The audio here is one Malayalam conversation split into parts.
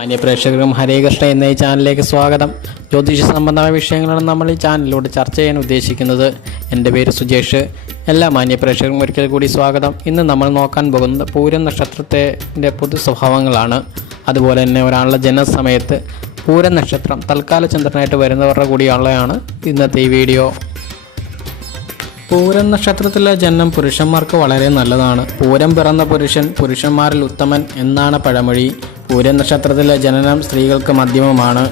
മാന്യ ഹരേ ഹരേകൃഷ്ണ എന്ന ഈ ചാനലിലേക്ക് സ്വാഗതം. ജ്യോതിഷ സംബന്ധമായ വിഷയങ്ങളാണ് നമ്മൾ ഈ ചാനലിലൂടെ ചർച്ച ചെയ്യാൻ ഉദ്ദേശിക്കുന്നത്. എന്റെ പേര് സുജേഷ്. എല്ലാ മാന്യ പ്രേക്ഷകരും ഒരിക്കൽ കൂടി സ്വാഗതം. ഇന്ന് നമ്മൾ നോക്കാൻ പോകുന്നത് പൂരം നക്ഷത്രത്തിന്റെ പൊതു സ്വഭാവങ്ങളാണ്. അതുപോലെ തന്നെ ഒരാളുടെ ജനസമയത്ത് പൂരം നക്ഷത്രം തൽക്കാല ചന്ദ്രനായിട്ട് വരുന്നവരുടെ കൂടിയുള്ളതാണ് ഇന്നത്തെ ഈ വീഡിയോ. പൂരം നക്ഷത്രത്തിലെ ജന്മം പുരുഷന്മാർക്ക് വളരെ നല്ലതാണ്. പൂരം പിറന്ന പുരുഷൻ പുരുഷന്മാരിൽ ഉത്തമൻ എന്നാണ് പഴമൊഴി. പൂരം നക്ഷത്രത്തിലെ ജനനം സ്ത്രീകൾക്ക് മധ്യമമാണ്.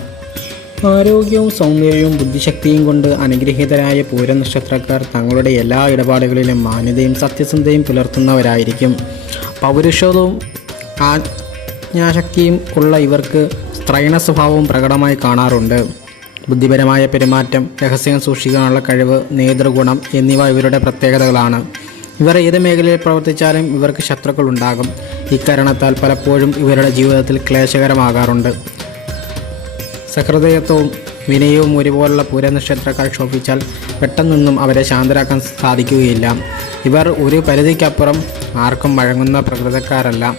ആരോഗ്യവും സൗന്ദര്യവും ബുദ്ധിശക്തിയും കൊണ്ട് അനുഗ്രഹീതരായ പൂരം നക്ഷത്രക്കാർ തങ്ങളുടെ എല്ലാ ഇടപാടുകളിലും മാന്യതയും സത്യസന്ധതയും പുലർത്തുന്നവരായിരിക്കും. പൗരുഷവും ആജ്ഞാശക്തിയും ഉള്ള ഇവർക്ക് സ്ത്രൈണ സ്വഭാവവും പ്രകടമായി കാണാറുണ്ട്. ബുദ്ധിപരമായ പെരുമാറ്റം രഹസ്യം സൂക്ഷിക്കാനുള്ള കഴിവ് നേതൃഗുണം എന്നിവ ഇവരുടെ പ്രത്യേകതകളാണ്. ഇവർ ഏത് മേഖലയിൽ പ്രവർത്തിച്ചാലും ഇവർക്ക് ശത്രുക്കൾ ഉണ്ടാകും ഇക്കാരണത്താൽ പലപ്പോഴും ഇവരുടെ ജീവിതത്തിൽ ക്ലേശകരമാകാറുണ്ട്. സഹൃദയത്വവും വിനയവും ഒരുപോലുള്ള പൂരനക്ഷത്രക്കാർ ക്ഷോഭിച്ചാൽ പെട്ടെന്നൊന്നും അവരെ ശാന്തരാക്കാൻ സാധിക്കുകയില്ല. ഇവർ ഒരു പരിധിക്കപ്പുറം ആർക്കും വഴങ്ങുന്ന പ്രകൃതക്കാരല്ല.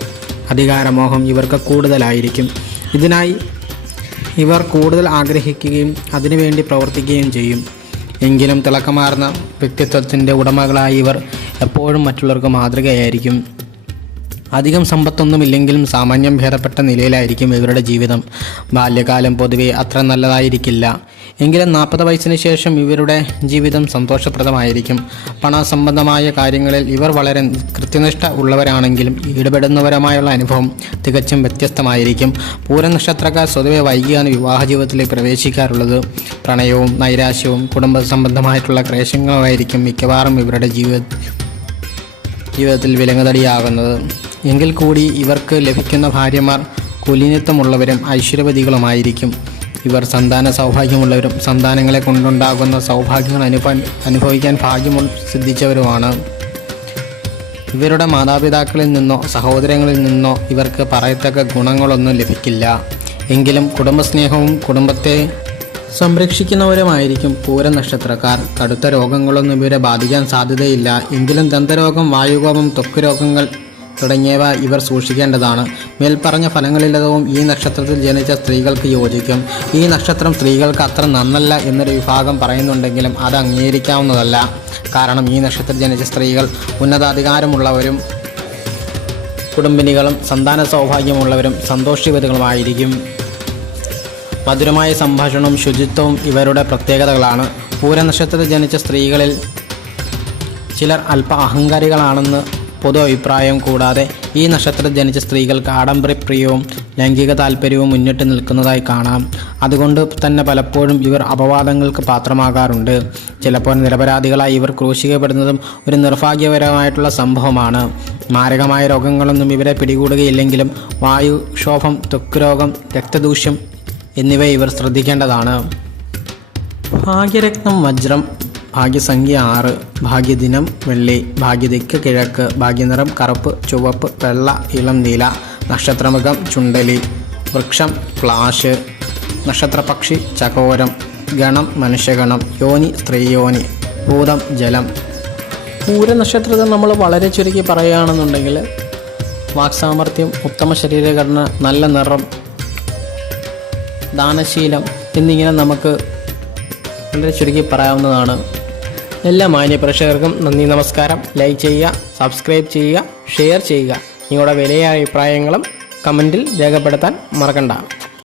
അധികാരമോഹം ഇവർക്ക് കൂടുതലായിരിക്കും. ഇതിനായി ഇവർ കൂടുതൽ ആഗ്രഹിക്കുകയും അതിനുവേണ്ടി പ്രവർത്തിക്കുകയും ചെയ്യും. എങ്കിലും തിളക്കമാർന്ന വ്യക്തിത്വത്തിന്റെ ഉടമകളായി ഇവർ എപ്പോഴും മറ്റുള്ളവർക്ക് മാതൃകയായിരിക്കും. അധികം സമ്പത്തൊന്നുമില്ലെങ്കിലും സാമാന്യം ഭേദപ്പെട്ട നിലയിലായിരിക്കും ഇവരുടെ ജീവിതം. ബാല്യകാലം പൊതുവെ അത്ര നല്ലതായിരിക്കില്ല. എങ്കിലും നാൽപ്പത് വയസ്സിന് ശേഷം ഇവരുടെ ജീവിതം സന്തോഷപ്രദമായിരിക്കും. പണസംബന്ധമായ കാര്യങ്ങളിൽ ഇവർ വളരെ കൃത്യനിഷ്ഠ ഉള്ളവരാണെങ്കിലും ഇടപെടുന്നവരുമായുള്ള അനുഭവം തികച്ചും വ്യത്യസ്തമായിരിക്കും. പൂരനക്ഷത്രക്കാർ സ്വതവേ വൈകിയാണ് വിവാഹ ജീവിതത്തിലേക്ക് പ്രവേശിക്കാറുള്ളത്. പ്രണയവും നൈരാശ്യവും കുടുംബ സംബന്ധമായിട്ടുള്ള ക്ലേശങ്ങളുമായിരിക്കും മിക്കവാറും ഇവരുടെ ജീവിത ജീവിതത്തിൽ വിലങ്ങതടിയാകുന്നത്. എങ്കിൽ കൂടി ഇവർക്ക് ലഭിക്കുന്ന ഭാര്യമാർ കുലീനത്വമുള്ളവരും ഐശ്വര്യവതികളുമായിരിക്കും. ഇവർ സന്താന സൗഭാഗ്യമുള്ളവരും സന്താനങ്ങളെ കൊണ്ടുണ്ടാകുന്ന സൗഭാഗ്യങ്ങൾ അനുഭവ അനുഭവിക്കാൻ ഭാഗ്യം സിദ്ധിച്ചവരുമാണ്. ഇവരുടെ മാതാപിതാക്കളിൽ നിന്നോ സഹോദരങ്ങളിൽ നിന്നോ ഇവർക്ക് പറയത്തക്ക ഗുണങ്ങളൊന്നും ലഭിക്കില്ല. എങ്കിലും കുടുംബസ്നേഹവും കുടുംബത്തെ സംരക്ഷിക്കുന്നവരുമായിരിക്കും പൂര നക്ഷത്രക്കാർ. കടുത്ത രോഗങ്ങളൊന്നും ഇവരെ ബാധിക്കാൻ സാധ്യതയില്ല. എങ്കിലും ദന്തരോഗം വായുകോപം ത്വക്ക് രോഗങ്ങൾ തുടങ്ങിയവ ഇവർ സൂക്ഷിക്കേണ്ടതാണ്. മേൽപ്പറഞ്ഞ ഫലങ്ങളിലതവും ഈ നക്ഷത്രത്തിൽ ജനിച്ച സ്ത്രീകൾക്ക് യോജിക്കും. ഈ നക്ഷത്രം സ്ത്രീകൾക്ക് അത്ര നന്നല്ല എന്നൊരു വിഭാഗം പറയുന്നുണ്ടെങ്കിലും അത് അംഗീകരിക്കാവുന്നതല്ല. കാരണം ഈ നക്ഷത്രത്തിൽ ജനിച്ച സ്ത്രീകൾ ഉന്നതാധികാരമുള്ളവരും കുടുംബിനികളും സന്താന സൗഭാഗ്യമുള്ളവരും സന്തോഷിവതികളുമായിരിക്കും. മധുരമായ സംഭാഷണവും ശുചിത്വവും ഇവരുടെ പ്രത്യേകതകളാണ്. പൂരനക്ഷത്രത്തിൽ ജനിച്ച സ്ത്രീകളിൽ ചിലർ അല്പ അഹങ്കാരികളാണെന്ന് പൊതു അഭിപ്രായം കൂടാതെ ഈ നക്ഷത്രത്തിൽ ജനിച്ച സ്ത്രീകൾക്ക് ആഡംബരപ്രിയവും ലൈംഗിക താല്പര്യവും മുന്നിട്ട് നിൽക്കുന്നതായി കാണാം. അതുകൊണ്ട് തന്നെ പലപ്പോഴും ഇവർ അപവാദങ്ങൾക്ക് പാത്രമാകാറുണ്ട്. ചിലപ്പോൾ നിരപരാധികളായി ഇവർ ക്രൂശിക്കപ്പെടുന്നതും ഒരു നിർഭാഗ്യപരമായിട്ടുള്ള സംഭവമാണ്. മാരകമായ രോഗങ്ങളൊന്നും ഇവരെ പിടികൂടുകയില്ലെങ്കിലും വായുക്ഷോഭം ത്വക്ക് രോഗം രക്തദൂഷ്യം എന്നിവ ഇവർ ശ്രദ്ധിക്കേണ്ടതാണ്. ഭാഗ്യരക്തം വജ്രം ഭാഗ്യസംഖ്യ ആറ് ഭാഗ്യദിനം വെള്ളി ഭാഗ്യദിക്ക് കിഴക്ക് ഭാഗ്യനിറം കറുപ്പ് ചുവപ്പ് വെള്ള ഇളം നീല നക്ഷത്രമുഖം ചുണ്ടലി വൃക്ഷം ഫ്ലാഷ് നക്ഷത്രപക്ഷി ചകോരം ഗണം മനുഷ്യഗണം യോനി സ്ത്രീയോനി ഭൂതം ജലം. പൂരനക്ഷത്രത്തിൽ നമ്മൾ വളരെ ചുരുക്കി പറയുകയാണെന്നുണ്ടെങ്കിൽ വാക്സാമർഥ്യം ഉത്തമ ശരീരഘടന നല്ല നിറം ദാനശീലം എന്നിങ്ങനെ നമുക്ക് വളരെ ചുരുക്കി പറയാവുന്നതാണ്. എല്ലാ മാന്യ പ്രേക്ഷകർക്കും നന്ദി നമസ്കാരം. ലൈക്ക് ചെയ്യുക സബ്സ്ക്രൈബ് ചെയ്യുക ഷെയർ ചെയ്യുക. നിങ്ങളുടെ വിലയായ അഭിപ്രായങ്ങളും കമന്റിൽ രേഖപ്പെടുത്താൻ മറക്കണ്ട.